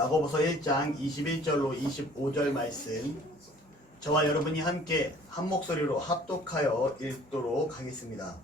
야고보서 1장 21절로 25절 말씀, 저와 여러분이 함께 한 목소리로 합독하여 읽도록 하겠습니다.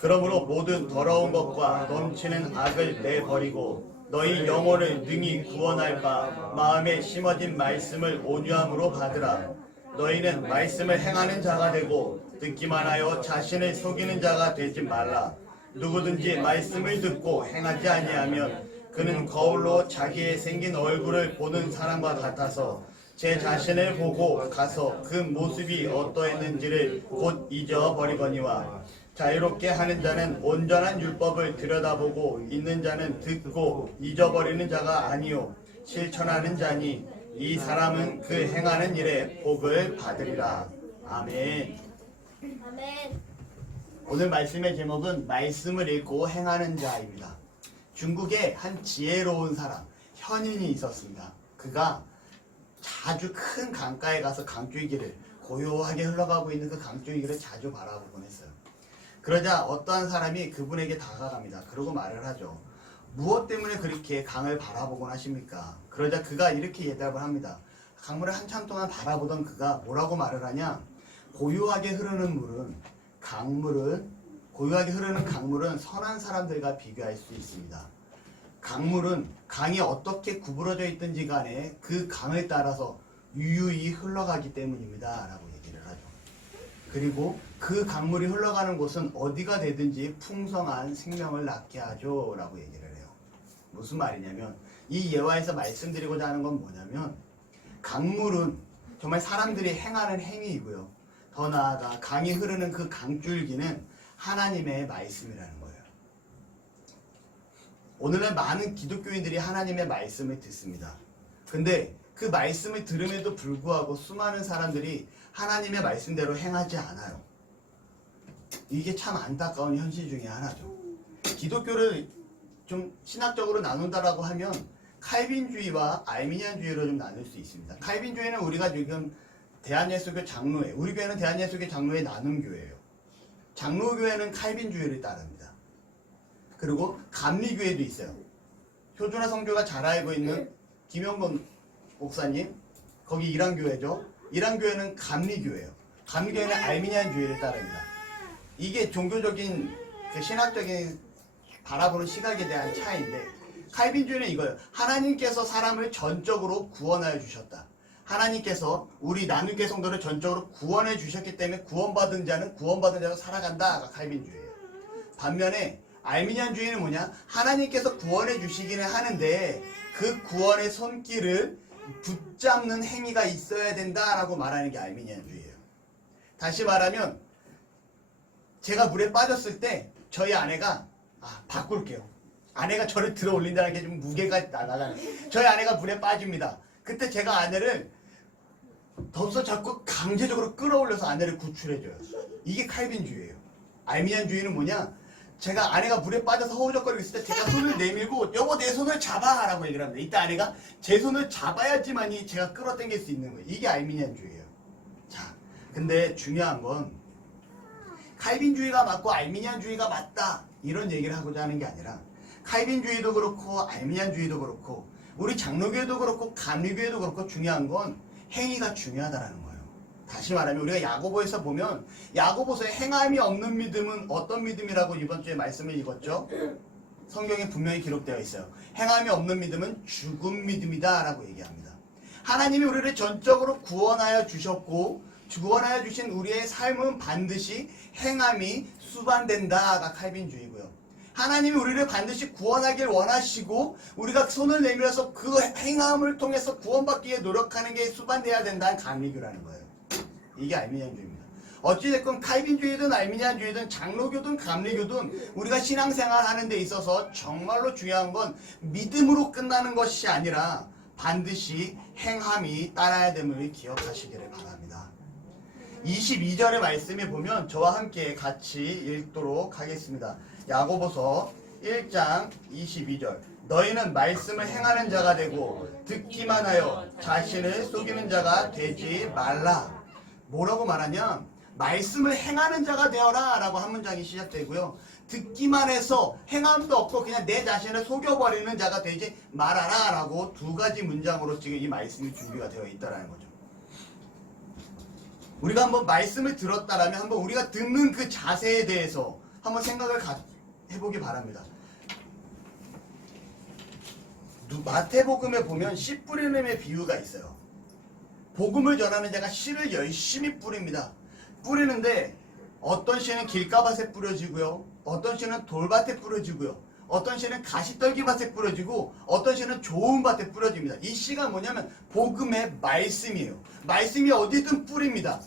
그러므로 모든 더러운 것과 넘치는 악을 내버리고 너희 영혼을 능히 구원할 바 마음에 심어진 말씀을 온유함으로 받으라. 너희는 말씀을 행하는 자가 되고 듣기만 하여 자신을 속이는 자가 되지 말라. 누구든지 말씀을 듣고 행하지 아니하면 그는 거울로 자기의 생긴 얼굴을 보는 사람과 같아서 제 자신을 보고 가서 그 모습이 어떠했는지를 곧 잊어버리거니와, 자유롭게 하는 자는 온전한 율법을 들여다보고 있는 자는 듣고 잊어버리는 자가 아니요 실천하는 자니 이 사람은 그 행하는 일에 복을 받으리라. 아멘. 아멘. 오늘 말씀의 제목은 말씀을 읽고 행하는 자입니다. 중국에 한 지혜로운 사람, 현인이 있었습니다. 그가 자주 큰 강가에 가서 강줄기를, 고요하게 흘러가고 있는 그 강줄기를 자주 바라보곤 했어요. 그러자 어떠한 사람이 그분에게 다가갑니다. 그러고 말을 하죠. 무엇 때문에 그렇게 강을 바라보곤 하십니까? 그러자 그가 이렇게 대답을 합니다. 강물을 한참 동안 바라보던 그가 뭐라고 말을 하냐? 고요하게 흐르는 강물은 선한 사람들과 비교할 수 있습니다. 강이 어떻게 구부러져 있든지 간에 그 강을 따라서 유유히 흘러가기 때문입니다. 라고 얘기를 하죠. 그리고 그 강물이 흘러가는 곳은 어디가 되든지 풍성한 생명을 낳게 하죠. 라고 얘기를 해요. 무슨 말이냐면, 이 예화에서 말씀드리고자 하는 건 뭐냐면, 강물은 정말 사람들이 행하는 행위이고요. 더 나아가 강이 흐르는 그 강줄기는 하나님의 말씀이라는 거예요. 오늘날 많은 기독교인들이 하나님의 말씀을 듣습니다. 근데 그 말씀을 들음에도 불구하고 수많은 사람들이 하나님의 말씀대로 행하지 않아요. 이게 참 안타까운 현실 중에 하나죠. 기독교를 좀 신학적으로 나눈다라고 하면 칼빈주의와 알미니안주의로 좀 나눌 수 있습니다. 칼빈주의는 우리가 지금 대한예수교 장로회, 우리 교회는 대한예수교 장로회 나눔 교회예요. 장로교회는 칼빈주의를 따릅니다. 그리고 감리교회도 있어요. 효준아 성교가 잘 알고 있는 김영건 목사님, 거기 이란교회죠. 이란교회는 감리교회예요. 감리교회는 알미니안주의를 따릅니다. 이게 종교적인, 신학적인 바라보는 시각에 대한 차이인데, 칼빈주의는 이거예요. 하나님께서 사람을 전적으로 구원하여 주셨다. 하나님께서 우리 나눔교회 성도를 전적으로 구원해 주셨기 때문에 구원받은 자는 구원받은 자로 살아간다가 칼빈주의예요. 반면에 알미니안주의는 뭐냐? 하나님께서 구원해 주시기는 하는데 그 구원의 손길을 붙잡는 행위가 있어야 된다라고 말하는 게 알미니안주의예요. 다시 말하면, 제가 물에 빠졌을 때 저희 아내가, 바꿀게요. 아내가 저를 들어 올린다는 게 좀 무게가 나가는. 저희 아내가 물에 빠집니다. 그때 제가 아내를 덥석 잡고 강제적으로 끌어올려서 아내를 구출해줘요. 이게 칼빈주의예요. 알미니안주의는 뭐냐? 제가 아내가 물에 빠져서 허우적거리고 있을 때 제가 손을 내밀고 여보 내 손을 잡아 라고 얘기를 합니다. 이때 아내가 제 손을 잡아야지만이 제가 끌어당길 수 있는 거예요. 이게 알미니안주의예요. 자, 근데 중요한 건 칼빈주의가 맞고 알미니안주의가 맞다 이런 얘기를 하고자 하는 게 아니라, 칼빈주의도 그렇고 알미니안주의도 그렇고 우리 장로교회도 그렇고 감리교회도 그렇고 중요한 건 행위가 중요하다라는 거예요. 다시 말하면 우리가 야고보에서 보면 야고보서에 행함이 없는 믿음은 어떤 믿음이라고 이번 주에 말씀을 읽었죠? 성경에 분명히 기록되어 있어요. 행함이 없는 믿음은 죽은 믿음이다 라고 얘기합니다. 하나님이 우리를 전적으로 구원하여 주셨고 구원하여 주신 우리의 삶은 반드시 행함이 수반된다가 칼빈주의고요. 하나님이 우리를 반드시 구원하길 원하시고 우리가 손을 내밀어서 그 행함을 통해서 구원받기 위해 노력하는 게 수반돼야 된다는 감리교라는 거예요. 이게 알미니안주의입니다. 어찌됐건 칼빈주의든 알미니안주의든 장로교든 감리교든 우리가 신앙생활 하는 데 있어서 정말로 중요한 건 믿음으로 끝나는 것이 아니라 반드시 행함이 따라야 됨을 기억하시기를 바랍니다. 22절의 말씀에 보면 저와 함께 같이 읽도록 하겠습니다. 야고보서 1장 22절. 너희는 말씀을 행하는 자가 되고 듣기만 하여 자신을 속이는 자가 되지 말라. 뭐라고 말하냐? 말씀을 행하는 자가 되어라 라고 한 문장이 시작되고요. 듣기만 해서 행함도 없고 그냥 내 자신을 속여버리는 자가 되지 말아라 라고 두 가지 문장으로 지금 이 말씀이 준비가 되어 있다는 거죠. 우리가 한번 말씀을 들었다라면 한번 우리가 듣는 그 자세에 대해서 한번 생각을 해보기 바랍니다. 마태복음에 보면 씨 뿌리는 비유가 있어요. 복음을 전하는 자가 씨를 열심히 뿌립니다. 뿌리는데 어떤 씨는 길가밭에 뿌려지고요. 어떤 씨는 돌밭에 뿌려지고요. 어떤 씨는 가시떨기밭에 뿌려지고 어떤 씨는 좋은 밭에 뿌려집니다. 이 씨가 뭐냐면 복음의 말씀이에요. 말씀이 어디든 뿌립니다.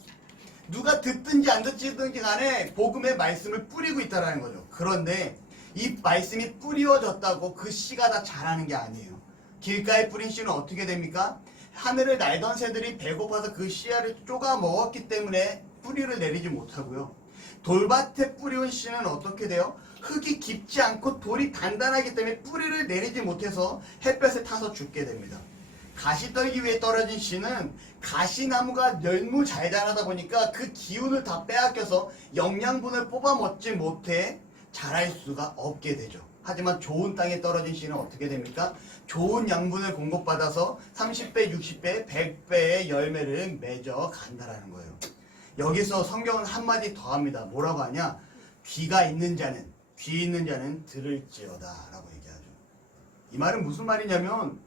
누가 듣든지 안 듣든지 간에 복음의 말씀을 뿌리고 있다는 거죠. 그런데 이 말씀이 뿌려졌다고 그 씨가 다 자라는 게 아니에요. 길가에 뿌린 씨는 어떻게 됩니까? 하늘을 날던 새들이 배고파서 그 씨알을 쪼가 먹었기 때문에 뿌리를 내리지 못하고요. 돌밭에 뿌리온 씨는 어떻게 돼요? 흙이 깊지 않고 돌이 단단하기 때문에 뿌리를 내리지 못해서 햇볕에 타서 죽게 됩니다. 가시떨기 위에 떨어진 씨는 가시나무가 너무 잘 자라다 보니까 그 기운을 다 빼앗겨서 영양분을 뽑아 먹지 못해 자랄 수가 없게 되죠. 하지만 좋은 땅에 떨어진 씨는 어떻게 됩니까? 좋은 양분을 공급받아서 30배, 60배, 100배의 열매를 맺어 간다라는 거예요. 여기서 성경은 한마디 더 합니다. 뭐라고 하냐? 귀 있는 자는 들을지어다 라고 얘기하죠. 이 말은 무슨 말이냐면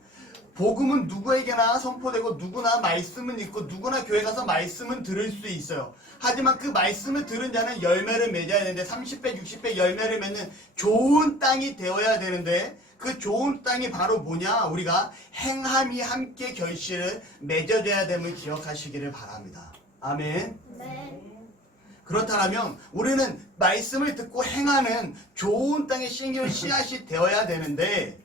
복음은 누구에게나 선포되고 누구나 말씀은 있고 누구나 교회 가서 말씀은 들을 수 있어요. 하지만 그 말씀을 들은 자는 열매를 맺어야 되는데 30배, 60배 열매를 맺는 좋은 땅이 되어야 되는데 그 좋은 땅이 바로 뭐냐? 우리가 행함이 함께 결실을 맺어줘야 됨을 기억하시기를 바랍니다. 아멘. 네. 그렇다면 우리는 말씀을 듣고 행하는 좋은 땅에 심기는 씨앗이 되어야 되는데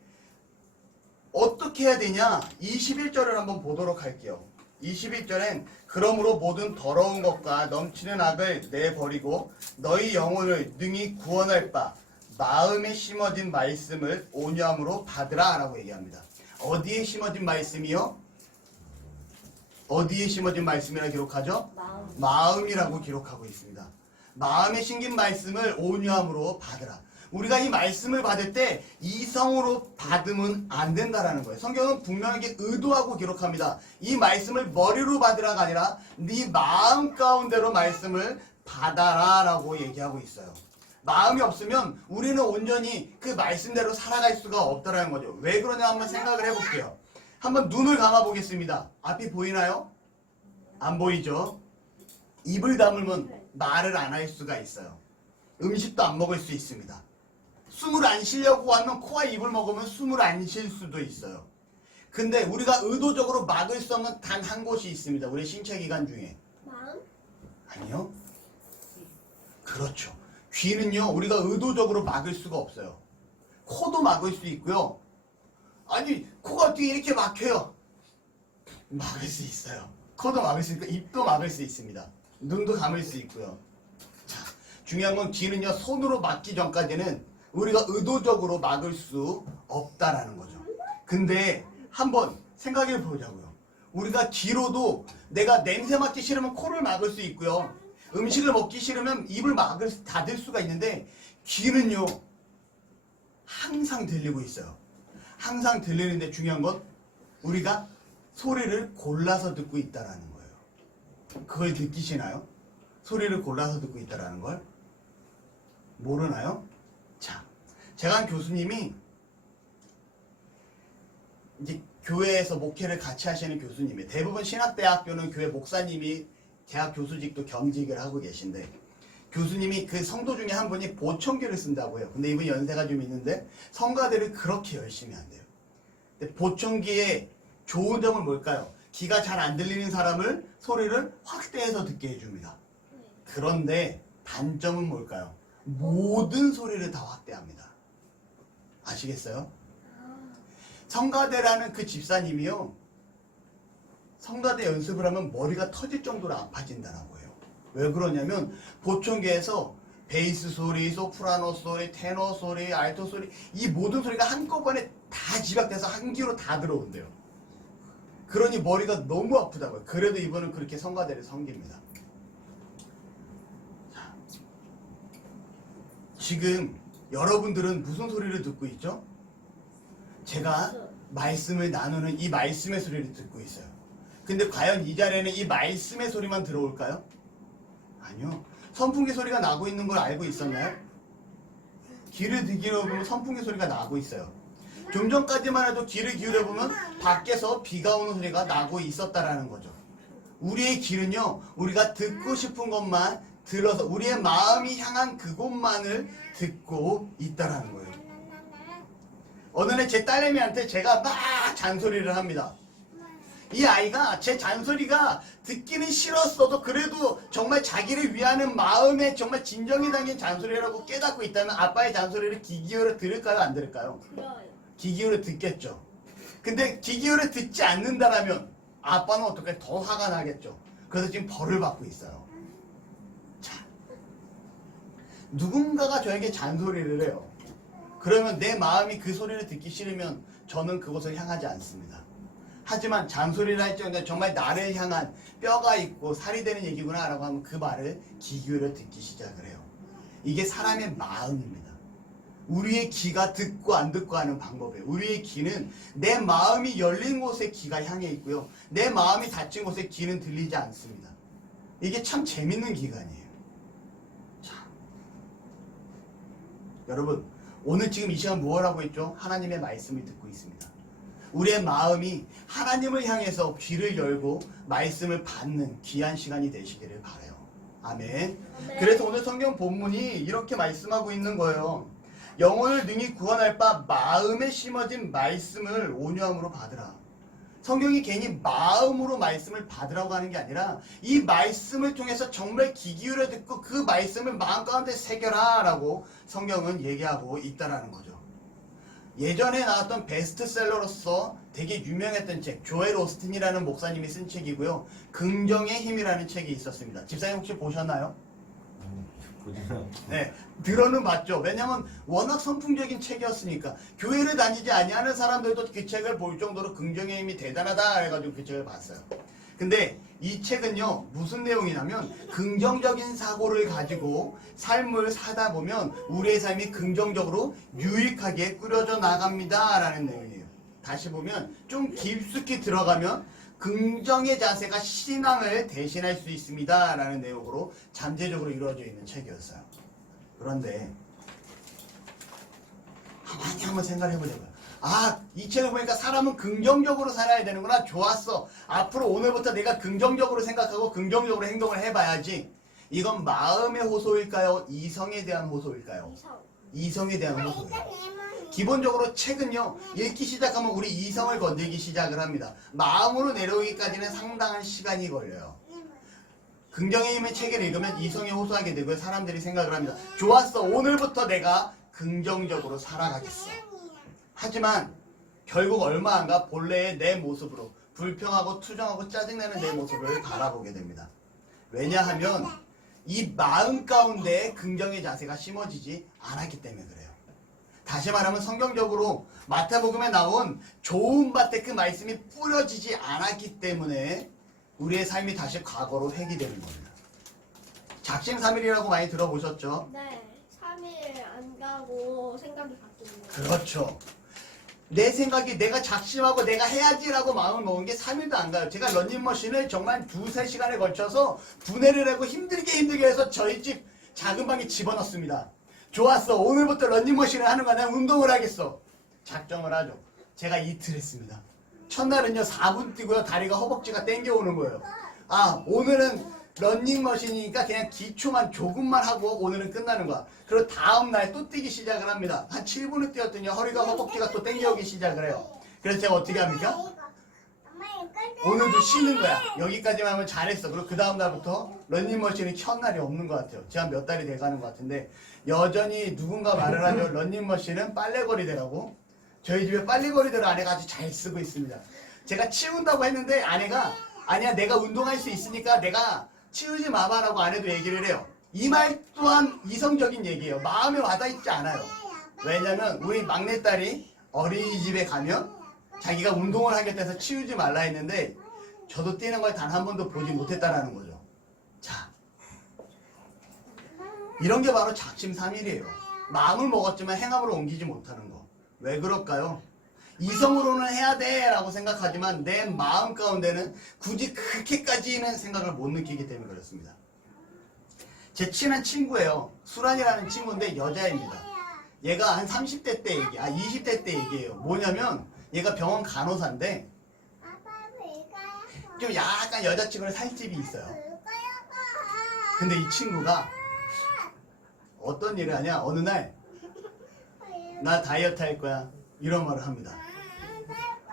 어떻게 해야 되냐? 21절을 한번 보도록 할게요. 21절엔 그러므로 모든 더러운 것과 넘치는 악을 내버리고 너희 영혼을 능히 구원할 바 마음에 심어진 말씀을 온유함으로 받으라 라고 얘기합니다. 어디에 심어진 말씀이요? 어디에 심어진 말씀이라 기록하죠? 마음이라고 기록하고 있습니다. 마음에 심긴 말씀을 온유함으로 받으라. 우리가 이 말씀을 받을 때 이성으로 받으면 안 된다라는 거예요. 성경은 분명하게 의도하고 기록합니다. 이 말씀을 머리로 받으라가 아니라 네 마음 가운데로 말씀을 받아라 라고 얘기하고 있어요. 마음이 없으면 우리는 온전히 그 말씀대로 살아갈 수가 없다라는 거죠. 왜 그러냐 한번 생각을 해볼게요. 한번 눈을 감아 보겠습니다. 앞이 보이나요? 안 보이죠? 입을 다물면 말을 안 할 수가 있어요. 음식도 안 먹을 수 있습니다. 숨을 안 쉬려고 하면 코와 입을 먹으면 숨을 안 쉴 수도 있어요. 근데 우리가 의도적으로 막을 수 없는 단 한 곳이 있습니다. 우리 신체기관 중에. 마음? 아니요. 그렇죠. 귀는요, 우리가 의도적으로 막을 수가 없어요. 코도 막을 수 있고요. 아니, 코가 어떻게 이렇게 막혀요? 막을 수 있어요. 코도 막을 수 있고, 입도 막을 수 있습니다. 눈도 감을 수 있고요. 자, 중요한 건 귀는요, 손으로 막기 전까지는 우리가 의도적으로 막을 수 없다라는 거죠. 근데 한번 생각해 보자고요. 우리가 귀로도 내가 냄새 맡기 싫으면 코를 막을 수 있고요. 음식을 먹기 싫으면 입을 닫을 수가 있는데 귀는요, 항상 들리고 있어요. 항상 들리는데 중요한 건 우리가 소리를 골라서 듣고 있다라는 거예요. 그걸 느끼시나요? 소리를 골라서 듣고 있다라는 걸? 모르나요? 자, 제가 한 교수님이 이제 교회에서 목회를 같이 하시는 교수님이에요. 대부분 신학대학교는 교회 목사님이 대학 교수직도 경직을 하고 계신데 교수님이 그 성도 중에 한 분이 보청기를 쓴다고 해요. 근데 이분이 연세가 좀 있는데 성가대를 그렇게 열심히 한대요. 근데 보청기의 좋은 점은 뭘까요? 귀가 잘 안 들리는 사람을 소리를 확대해서 듣게 해줍니다. 그런데 단점은 뭘까요? 모든 소리를 다 확대합니다. 아시겠어요? 성가대라는 그 집사님이요, 성가대 연습을 하면 머리가 터질 정도로 아파진다라고 해요. 왜 그러냐면 보청기에서 베이스 소리, 소프라노 소리, 테너 소리, 알토 소리, 이 모든 소리가 한꺼번에 다 집약돼서 한 귀로 다 들어온대요. 그러니 머리가 너무 아프다고요. 그래도 이분은 그렇게 성가대를 섬깁니다. 지금 여러분들은 무슨 소리를 듣고 있죠? 제가 말씀을 나누는 이 말씀의 소리를 듣고 있어요. 근데 과연 이 자리에는 이 말씀의 소리만 들어올까요? 아니요. 선풍기 소리가 나고 있는 걸 알고 있었나요? 귀를 기울여보면 선풍기 소리가 나고 있어요. 좀 전까지만 해도 귀를 기울여보면 밖에서 비가 오는 소리가 나고 있었다라는 거죠. 우리의 귀는요, 우리가 듣고 싶은 것만 들어서 우리의 마음이 향한 그곳만을 듣고 있다라는 거예요. 어느 날 제 딸내미한테 제가 막 잔소리를 합니다. 이 아이가 제 잔소리가 듣기는 싫었어도 그래도 정말 자기를 위하는 마음에 정말 진정이 담긴 잔소리라고 깨닫고 있다면 아빠의 잔소리를 귀 기울여 들을까요? 안 들을까요? 귀 기울여 듣겠죠. 근데 귀 기울여 듣지 않는다라면 아빠는 어떻게 더 화가 나겠죠. 그래서 지금 벌을 받고 있어요. 자, 누군가가 저에게 잔소리를 해요. 그러면 내 마음이 그 소리를 듣기 싫으면 저는 그곳을 향하지 않습니다. 하지만 잔소리를 할지언정 정말 나를 향한 뼈가 있고 살이 되는 얘기구나 라고 하면 그 말을 귀 기울여 듣기 시작을 해요. 이게 사람의 마음입니다. 우리의 귀가 듣고 안 듣고 하는 방법이에요. 우리의 귀는 내 마음이 열린 곳에 귀가 향해 있고요. 내 마음이 닫힌 곳에 귀는 들리지 않습니다. 이게 참 재밌는 기간이에요. 자, 여러분 오늘 지금 이 시간 무엇 하고 있죠? 하나님의 말씀을 듣고 있습니다. 우리의 마음이 하나님을 향해서 귀를 열고 말씀을 받는 귀한 시간이 되시기를 바라요. 아멘. 그래서 오늘 성경 본문이 이렇게 말씀하고 있는 거예요. 영혼을 능히 구원할 바 마음에 심어진 말씀을 온유함으로 받으라. 성경이 괜히 마음으로 말씀을 받으라고 하는 게 아니라 이 말씀을 통해서 정말 귀 기울여 듣고 그 말씀을 마음 가운데 새겨라 라고 성경은 얘기하고 있다는 거죠. 예전에 나왔던 베스트셀러로서 되게 유명했던 책, 조엘 오스틴이라는 목사님이 쓴 책이고요. 긍정의 힘이라는 책이 있었습니다. 집사님 혹시 보셨나요? 네, 들어는 봤죠. 왜냐면 워낙 선풍적인 책이었으니까. 교회를 다니지 아니하는 사람들도 그 책을 볼 정도로 긍정의 힘이 대단하다 해가지고 그 책을 봤어요. 근데 이 책은요 무슨 내용이냐면 긍정적인 사고를 가지고 삶을 사다 보면 우리의 삶이 긍정적으로 유익하게 꾸려져 나갑니다 라는 내용이에요. 다시 보면 좀 깊숙이 들어가면 긍정의 자세가 신앙을 대신할 수 있습니다 라는 내용으로 잠재적으로 이루어져 있는 책이었어요. 그런데 많이 한번 생각을 해보자고요. 아, 이 책을 보니까 사람은 긍정적으로 살아야 되는구나. 좋았어. 앞으로 오늘부터 내가 긍정적으로 생각하고 긍정적으로 행동을 해봐야지. 이건 마음의 호소일까요? 이성에 대한 호소일까요? 이성에 대한 호소예요. 기본적으로 책은요 읽기 시작하면 우리 이성을 건들기 시작을 합니다. 마음으로 내려오기까지는 상당한 시간이 걸려요. 긍정의 힘의 책을 읽으면 이성에 호소하게 되고요. 사람들이 생각을 합니다. 좋았어. 오늘부터 내가 긍정적으로 살아가겠어. 하지만 결국 얼마 안 가 본래의 내 모습으로 불평하고 투정하고 짜증내는 내 모습을 바라보게 됩니다. 왜냐하면 이 마음 가운데 긍정의 자세가 심어지지 않았기 때문에 그래요. 다시 말하면 성경적으로 마태복음에 나온 좋은 밭에 그 말씀이 뿌려지지 않았기 때문에 우리의 삶이 다시 과거로 회귀되는 겁니다. 작심삼일이라고 많이 들어보셨죠? 네, 3일 안 가고 생각이 바뀌는 거예요. 그렇죠. 내 생각이 내가 작심하고 내가 해야지라고 마음을 먹은 게 3일도 안 가요. 제가 런닝머신을 정말 2-3시간에 걸쳐서 분해를 하고 힘들게 해서 저희 집 작은 방에 집어넣습니다. 좋았어. 오늘부터 런닝머신을 하는 거야. 난 운동을 하겠어. 작정을 하죠. 제가 이틀 했습니다. 첫날은요 4분 뛰고요. 다리가 허벅지가 땡겨오는 거예요. 아, 오늘은 런닝머신이니까 그냥 기초만 조금만 하고 오늘은 끝나는 거야. 그리고 다음날 또 뛰기 시작을 합니다. 한 7분을 뛰었더니 허리가 허벅지가 또 땡겨오기 시작을 해요. 그래서 제가 어떻게 합니까? 오늘도 쉬는 거야. 여기까지만 하면 잘했어. 그리고 그 다음날부터 런닝머신을 켠 날이 없는 것 같아요. 제가 몇 달이 돼가는 것 같은데 여전히 누군가 말을 하면 런닝머신은 빨래거리대라고. 저희 집에 빨래거리대를 아내가 아주 잘 쓰고 있습니다. 제가 치운다고 했는데 아내가 아니야 내가 운동할 수 있으니까 내가 치우지 마봐라고 아내도 얘기를 해요. 이 말 또한 이성적인 얘기예요. 마음에 와닿지 않아요. 왜냐면 우리 막내딸이 어린이집에 가면 자기가 운동을 하겠다 해서 치우지 말라 했는데 저도 뛰는 걸 단 한 번도 보지 못했다라는 거죠. 자, 이런 게 바로 작심삼일이에요. 마음을 먹었지만 행함으로 옮기지 못하는 거. 왜 그럴까요? 이성으로는 해야 돼 라고 생각하지만 내 마음 가운데는 굳이 그렇게까지는 생각을 못 느끼기 때문에 그렇습니다. 제 친한 친구예요. 수란이라는 친구인데 여자입니다. 얘가 한 30대 때 얘기, 20대 때 얘기예요. 뭐냐면 얘가 병원 간호사인데 좀 약간 여자친구랑 살집이 있어요. 근데 이 친구가 어떤 일을 하냐, 어느 날 나 다이어트 할 거야 이런 말을 합니다.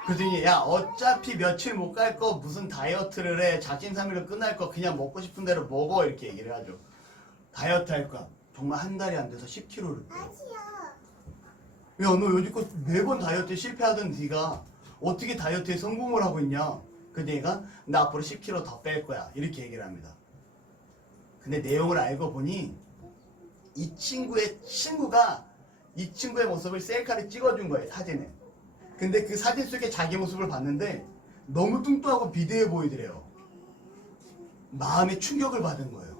그랬더니 야 어차피 며칠 못 갈 거 무슨 다이어트를 해, 작심삼일로 끝날 거 그냥 먹고 싶은 대로 먹어 이렇게 얘기를 하죠. 다이어트 할 거야. 정말 한 달이 안 돼서 10kg를 빼요. 야 너 여지껏 매번 다이어트에 실패하던 네가 어떻게 다이어트에 성공을 하고 있냐. 근데 얘가 나 앞으로 10kg 더 뺄 거야 이렇게 얘기를 합니다. 근데 내용을 알고 보니 이 친구가 이 친구의 모습을 셀카를 찍어준 거예요, 사진에. 근데 그 사진 속에 자기 모습을 봤는데 너무 뚱뚱하고 비대해 보이더래요. 마음에 충격을 받은 거예요.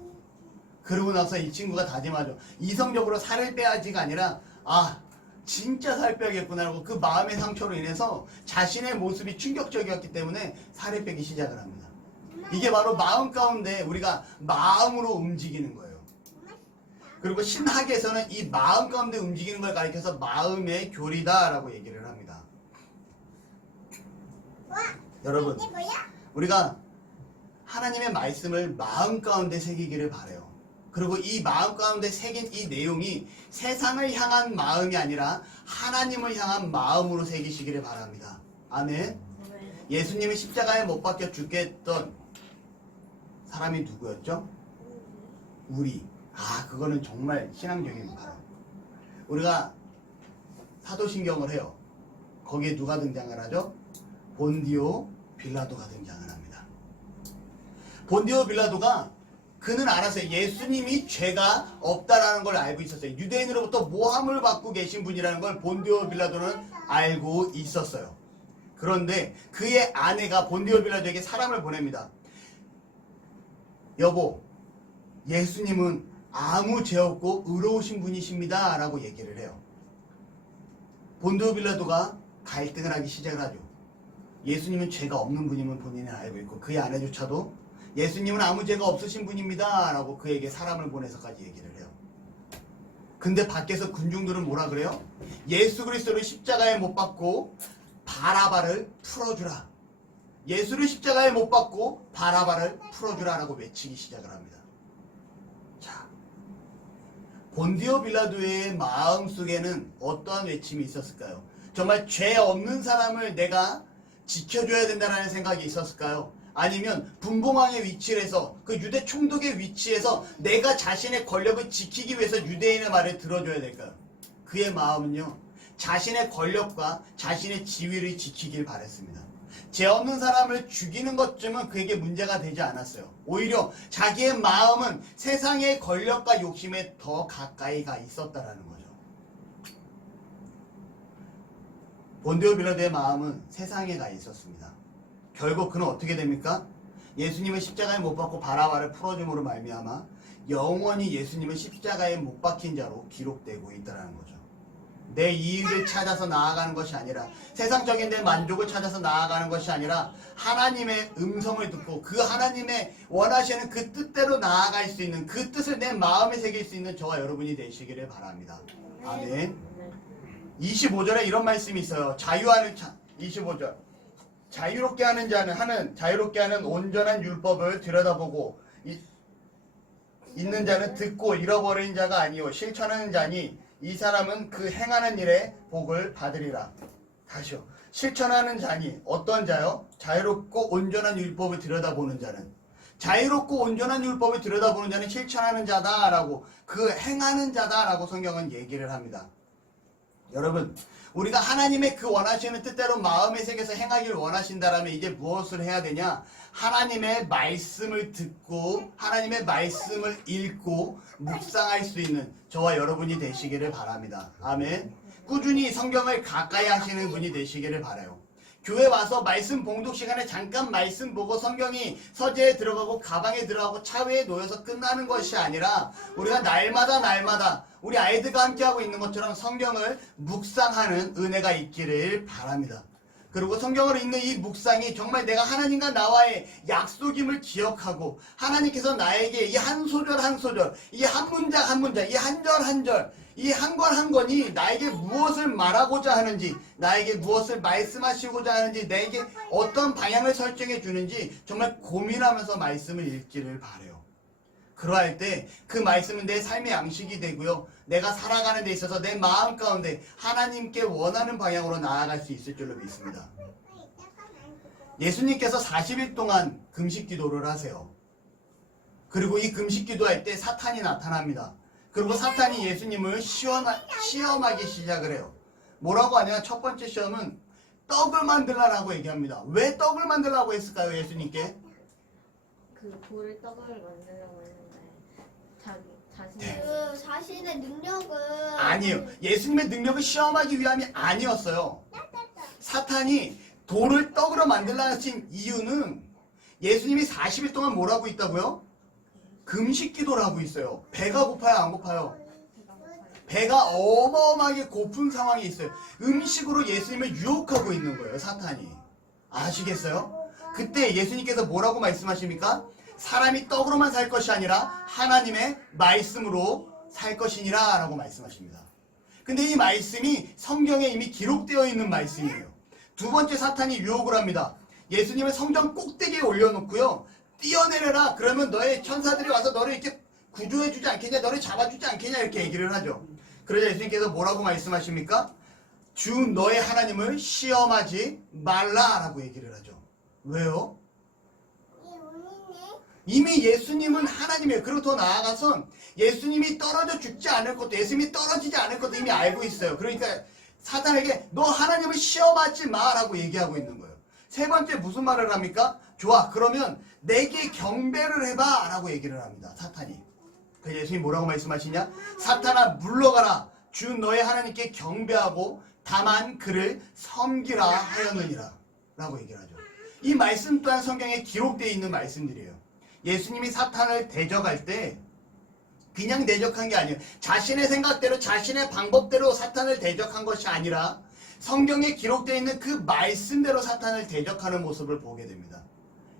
그러고 나서 이 친구가 다짐하죠. 이성적으로 살을 빼야지가 아니라 진짜 살 빼야겠구나 하고 그 마음의 상처로 인해서 자신의 모습이 충격적이었기 때문에 살을 빼기 시작을 합니다. 이게 바로 마음 가운데 우리가 마음으로 움직이는 거예요. 그리고 신학에서는 이 마음 가운데 움직이는 걸 가리켜서 마음의 교리다라고 얘기를 합니다. 여러분, 우리가 하나님의 말씀을 마음 가운데 새기기를 바라요. 그리고 이 마음 가운데 새긴 이 내용이 세상을 향한 마음이 아니라 하나님을 향한 마음으로 새기시기를 바랍니다. 아멘. 예수님이 십자가에 못 박혀 죽게 했던 사람이 누구였죠? 우리. 그거는 정말 신앙적인 바람. 우리가 사도신경을 해요. 거기에 누가 등장을 하죠? 본디오 빌라도가 등장을 합니다. 본디오 빌라도가 그는 알았어요. 예수님이 죄가 없다라는 걸 알고 있었어요. 유대인으로부터 모함을 받고 계신 분이라는 걸 본디오 빌라도는 알고 있었어요. 그런데 그의 아내가 본디오 빌라도에게 사람을 보냅니다. 여보, 예수님은 아무 죄 없고 의로우신 분이십니다 라고 얘기를 해요. 본디오 빌라도가 갈등을 하기 시작을 하죠. 예수님은 죄가 없는 분임은 본인은 알고 있고 그의 아내조차도 예수님은 아무 죄가 없으신 분입니다 라고 그에게 사람을 보내서까지 얘기를 해요. 근데 밖에서 군중들은 뭐라 그래요? 예수 그리스도를 십자가에 못 박고 바라바를 풀어주라. 예수를 십자가에 못 박고 바라바를 풀어주라 라고 외치기 시작을 합니다. 자, 본디오 빌라도의 마음속에는 어떠한 외침이 있었을까요? 정말 죄 없는 사람을 내가 지켜줘야 된다는 생각이 있었을까요? 아니면 분봉왕의 위치를 해서 그 유대 총독의 위치에서 내가 자신의 권력을 지키기 위해서 유대인의 말을 들어줘야 될까요? 그의 마음은요, 자신의 권력과 자신의 지위를 지키길 바랬습니다. 죄 없는 사람을 죽이는 것쯤은 그에게 문제가 되지 않았어요. 오히려 자기의 마음은 세상의 권력과 욕심에 더 가까이 가 있었다라는 거죠. 본디오 빌라도의 마음은 세상에 가 있었습니다. 결국 그는 어떻게 됩니까? 예수님을 십자가에 못 박고 바라바를 풀어줌으로 말미암아 영원히 예수님은 십자가에 못 박힌 자로 기록되고 있다는 거죠. 내 이익을 찾아서 나아가는 것이 아니라, 세상적인 내 만족을 찾아서 나아가는 것이 아니라 하나님의 음성을 듣고 그 하나님의 원하시는 그 뜻대로 나아갈 수 있는, 그 뜻을 내 마음에 새길 수 있는 저와 여러분이 되시기를 바랍니다. 아멘. 25절에 이런 말씀이 있어요. 25절. 자유롭게 하는 온전한 율법을 들여다보고 있는 자는 듣고 잃어버린 자가 아니요 실천하는 자니 이 사람은 그 행하는 일에 복을 받으리라. 다시요. 실천하는 자니 어떤 자요? 자유롭고 온전한 율법을 들여다보는 자는. 자유롭고 온전한 율법을 들여다보는 자는 실천하는 자다라고, 그 행하는 자다라고 성경은 얘기를 합니다. 여러분, 우리가 하나님의 그 원하시는 뜻대로 마음의 세계에서 행하기를 원하신다라면 이제 무엇을 해야 되냐? 하나님의 말씀을 듣고 하나님의 말씀을 읽고 묵상할 수 있는 저와 여러분이 되시기를 바랍니다. 아멘. 꾸준히 성경을 가까이 하시는 분이 되시기를 바라요. 교회 와서 말씀 봉독 시간에 잠깐 말씀 보고 성경이 서재에 들어가고 가방에 들어가고 차 위에 놓여서 끝나는 것이 아니라 우리가 날마다 우리 아이들과 함께하고 있는 것처럼 성경을 묵상하는 은혜가 있기를 바랍니다. 그리고 성경을 읽는 이 묵상이 정말 내가 하나님과 나와의 약속임을 기억하고 하나님께서 나에게 이 한 소절 한 소절, 이 한 문장 한 문장, 이 한 절 한 절, 이 한 권 한 권이 나에게 무엇을 말하고자 하는지, 나에게 무엇을 말씀하시고자 하는지, 내게 어떤 방향을 설정해 주는지 정말 고민하면서 말씀을 읽기를 바라요. 그러할 때 그 말씀은 내 삶의 양식이 되고요. 내가 살아가는 데 있어서 내 마음 가운데 하나님께 원하는 방향으로 나아갈 수 있을 줄로 믿습니다. 예수님께서 40일 동안 금식 기도를 하세요. 그리고 이 금식 기도할 때 사탄이 나타납니다. 그리고 사탄이 예수님을 시험하기 시작을 해요. 뭐라고 하냐면 첫 번째 시험은 떡을 만들라고 얘기합니다. 왜 떡을 만들라고 했을까요, 예수님께? 그 돌을 떡을 만들려고 했는데 자신의 네. 그 자신의 능력은 아니에요. 예수님의 능력을 시험하기 위함이 아니었어요. 사탄이 돌을 떡으로 만들라 하신 이유는 예수님이 40일 동안 뭘 하고 있다고요? 금식 기도를 하고 있어요. 배가 고파요, 안 고파요? 배가 어마어마하게 고픈 상황이 있어요. 음식으로 예수님을 유혹하고 있는 거예요, 사탄이. 아시겠어요? 그때 예수님께서 뭐라고 말씀하십니까? 사람이 떡으로만 살 것이 아니라 하나님의 말씀으로 살 것이니라 라고 말씀하십니다. 근데 이 말씀이 성경에 이미 기록되어 있는 말씀이에요. 두 번째 사탄이 유혹을 합니다. 예수님을 성전 꼭대기에 올려놓고요. 뛰어내려라. 그러면 너의 천사들이 와서 너를 이렇게 구조해주지 않겠냐? 너를 잡아주지 않겠냐? 이렇게 얘기를 하죠. 그러자 예수님께서 뭐라고 말씀하십니까? 주 너의 하나님을 시험하지 말라라고 얘기를 하죠. 왜요? 이미 예수님은 하나님이에요. 그리고 더 나아가서 예수님이 떨어져 죽지 않을 것도, 예수님이 떨어지지 않을 것도 이미 알고 있어요. 그러니까 사탄에게 너 하나님을 시험하지 마라고 얘기하고 있는 거예요. 세 번째 무슨 말을 합니까? 좋아, 그러면 내게 경배를 해봐 라고 얘기를 합니다. 사탄이. 그래서 예수님이 뭐라고 말씀하시냐? 사탄아 물러가라. 주 너의 하나님께 경배하고 다만 그를 섬기라 하였느니라 라고 얘기를 하죠. 이 말씀 또한 성경에 기록되어 있는 말씀들이에요. 예수님이 사탄을 대적할 때 그냥 대적한 게 아니에요. 자신의 생각대로 자신의 방법대로 사탄을 대적한 것이 아니라 성경에 기록되어 있는 그 말씀대로 사탄을 대적하는 모습을 보게 됩니다.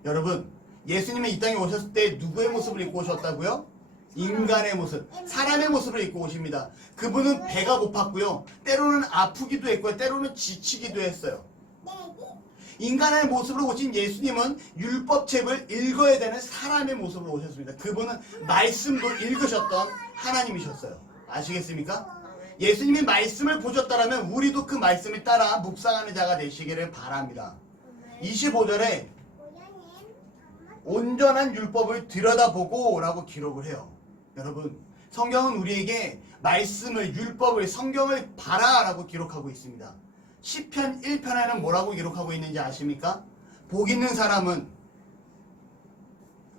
여러분, 예수님은 이 땅에 오셨을 때 누구의 모습을 입고 오셨다고요? 인간의 모습, 사람의 모습을 입고 오십니다. 그분은 배가 고팠고요. 때로는 아프기도 했고요. 때로는 지치기도 했어요. 인간의 모습으로 오신 예수님은 율법책을 읽어야 되는 사람의 모습으로 오셨습니다. 그분은 말씀도 읽으셨던 하나님이셨어요. 아시겠습니까? 예수님이 말씀을 보셨다면 우리도 그 말씀을 따라 묵상하는 자가 되시기를 바랍니다. 25절에 온전한 율법을 들여다보고 라고 기록을 해요. 여러분, 성경은 우리에게 말씀을, 율법을, 성경을 봐라 라고 기록하고 있습니다. 시편 1편에는 뭐라고 기록하고 있는지 아십니까? 복 있는 사람은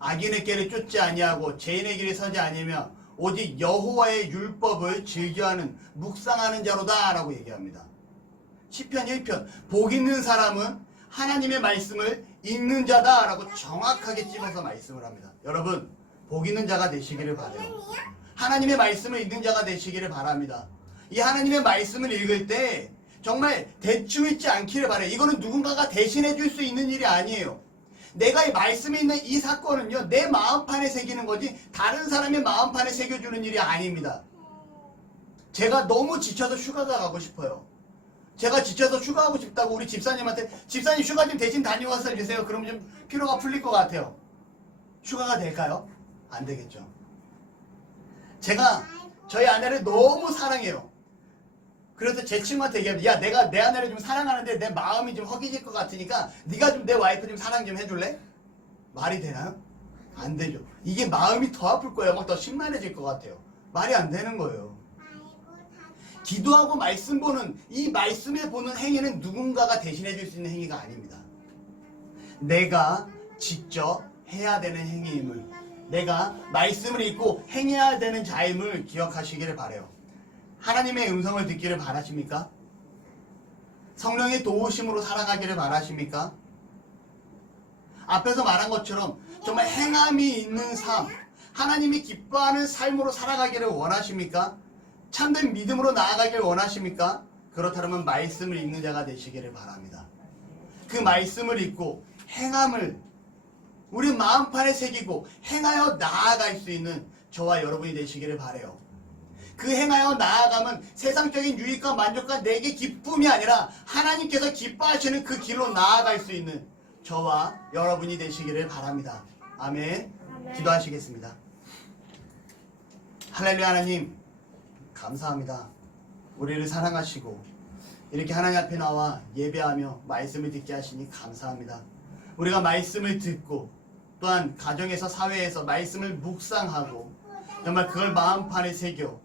악인의 길을 쫓지 아니하고 죄인의 길에 서지 아니며 오직 여호와의 율법을 즐겨하는 묵상하는 자로다 라고 얘기합니다. 시편 1편 복 있는 사람은 하나님의 말씀을 읽는 자다 라고 정확하게 찝어서 말씀을 합니다. 여러분, 복 있는 자가 되시기를 바라요. 하나님의 말씀을 읽는 자가 되시기를 바랍니다. 이 하나님의 말씀을 읽을 때 정말 대충 읽지 않기를 바라요. 이거는 누군가가 대신해 줄 수 있는 일이 아니에요. 내가 이 말씀에 있는 이 사건은요, 내 마음판에 새기는 거지 다른 사람의 마음판에 새겨주는 일이 아닙니다. 제가 너무 지쳐서 휴가가 가고 싶어요. 제가 지쳐서 휴가하고 싶다고 우리 집사님한테 집사님 휴가 좀 대신 다녀와서 주세요. 그럼 좀 피로가 풀릴 것 같아요. 휴가가 될까요? 안 되겠죠. 제가 저희 아내를 너무 사랑해요. 그래서 제 친구한테 얘기합니다. 야, 내가 내 아내를 좀 사랑하는데 내 마음이 좀 허기질 것 같으니까 네가 좀 내 와이프 좀 사랑 좀 해줄래? 말이 되나요? 안 되죠. 이게 마음이 더 아플 거예요. 막 더 심란해질 것 같아요. 말이 안 되는 거예요. 기도하고 말씀 보는 이 말씀에 보는 행위는 누군가가 대신해 줄 수 있는 행위가 아닙니다. 내가 직접 해야 되는 행위임을, 내가 말씀을 읽고 행해야 되는 자임을 기억하시기를 바라요. 하나님의 음성을 듣기를 바라십니까? 성령의 도우심으로 살아가기를 바라십니까? 앞에서 말한 것처럼 정말 행함이 있는 삶, 하나님이 기뻐하는 삶으로 살아가기를 원하십니까? 참된 믿음으로 나아가기를 원하십니까? 그렇다면 말씀을 읽는 자가 되시기를 바랍니다. 그 말씀을 읽고 행함을 우리 마음판에 새기고 행하여 나아갈 수 있는 저와 여러분이 되시기를 바라요. 그 행하여 나아가면 세상적인 유익과 만족과 내게 기쁨이 아니라 하나님께서 기뻐하시는 그 길로 나아갈 수 있는 저와 여러분이 되시기를 바랍니다. 아멘. 기도하시겠습니다. 할렐루야. 하나님 감사합니다. 우리를 사랑하시고 이렇게 하나님 앞에 나와 예배하며 말씀을 듣게 하시니 감사합니다. 우리가 말씀을 듣고 또한 가정에서 사회에서 말씀을 묵상하고 정말 그걸 마음판에 새겨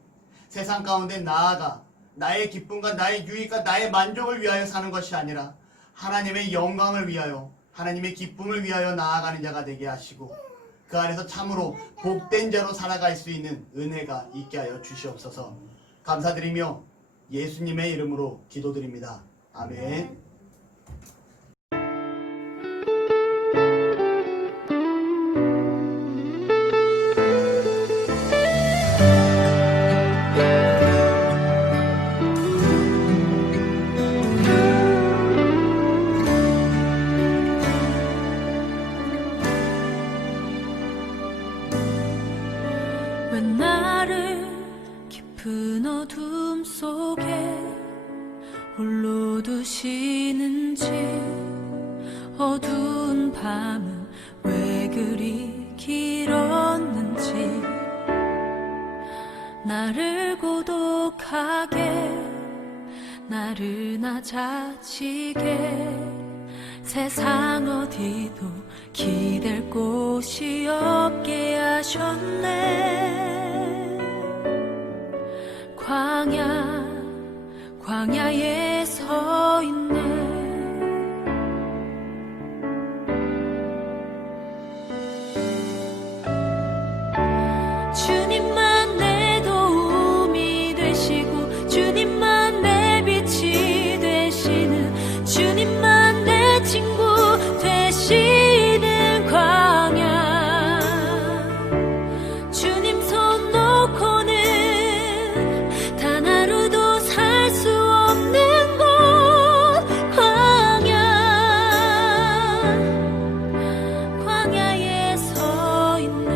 세상 가운데 나아가 나의 기쁨과 나의 유익과 나의 만족을 위하여 사는 것이 아니라 하나님의 영광을 위하여 하나님의 기쁨을 위하여 나아가는 자가 되게 하시고 그 안에서 참으로 복된 자로 살아갈 수 있는 은혜가 있게 하여 주시옵소서. 감사드리며 예수님의 이름으로 기도드립니다. 아멘. 왜 나를 깊은 어둠 속에 홀로 두시는지 어두운 밤은 왜 그리 길었는지 나를 고독하게 나를 낮아지게 세상 어디도 기댈 곳이 없게 하셨네. 광야에 서 있네. 주님만 내 도움이 되시고 주님만 내 빛이 되시는 주님만 내 친구 되시는 광야 주님 손 놓고는 단 하루도 살 수 없는 곳 광야에 서 있네.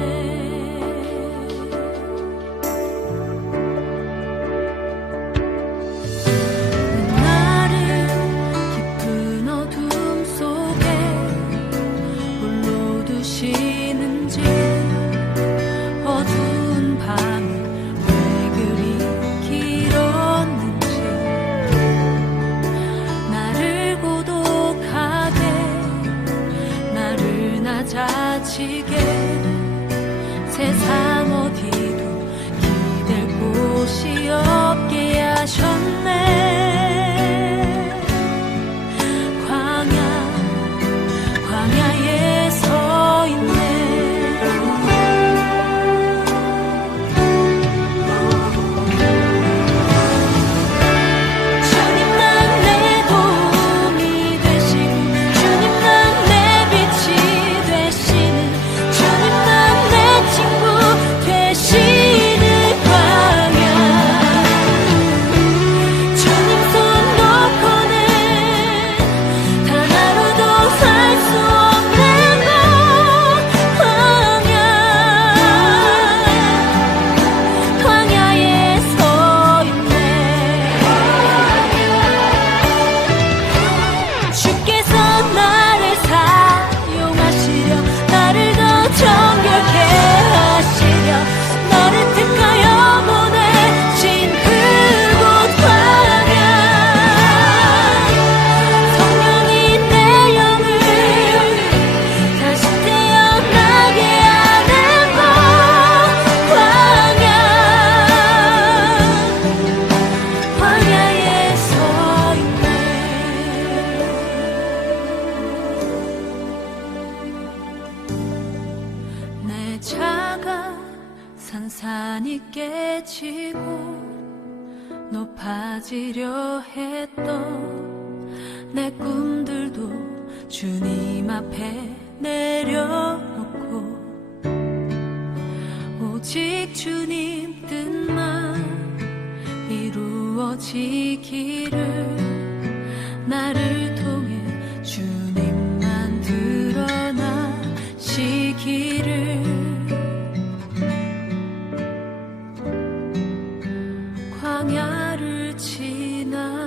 나를 깊은 어둠 속에 홀로 두시는지 어두운 밤은 왜 그리 길었는지 나를 고독하게 나를 낮아지게 세상 어디도 기댈 곳이 없게 하셨네. 광야에 서 있네. 주님만 내 도움이 되시고 주님만 내 빛이 되시는 주님만 내 친구 되시는 광야 주님 손 놓고는 단 하루도 살 수 없는 곳 광야에 서 있네. 주께서 나를 사용하시려 나를 더 정결케 하시려 너를 택하여 보내신 그곳 광야 성령이 내 영을 다시 태어나게 하는 곳 광야에 서 있네. 내 자가 산산이 깨지고 높아지려 했던 내 꿈들도 주님 앞에 내려놓고 오직 주님 뜻만 이루어지기를 나를 통해 주님만 드러나시기를 광야를 지나며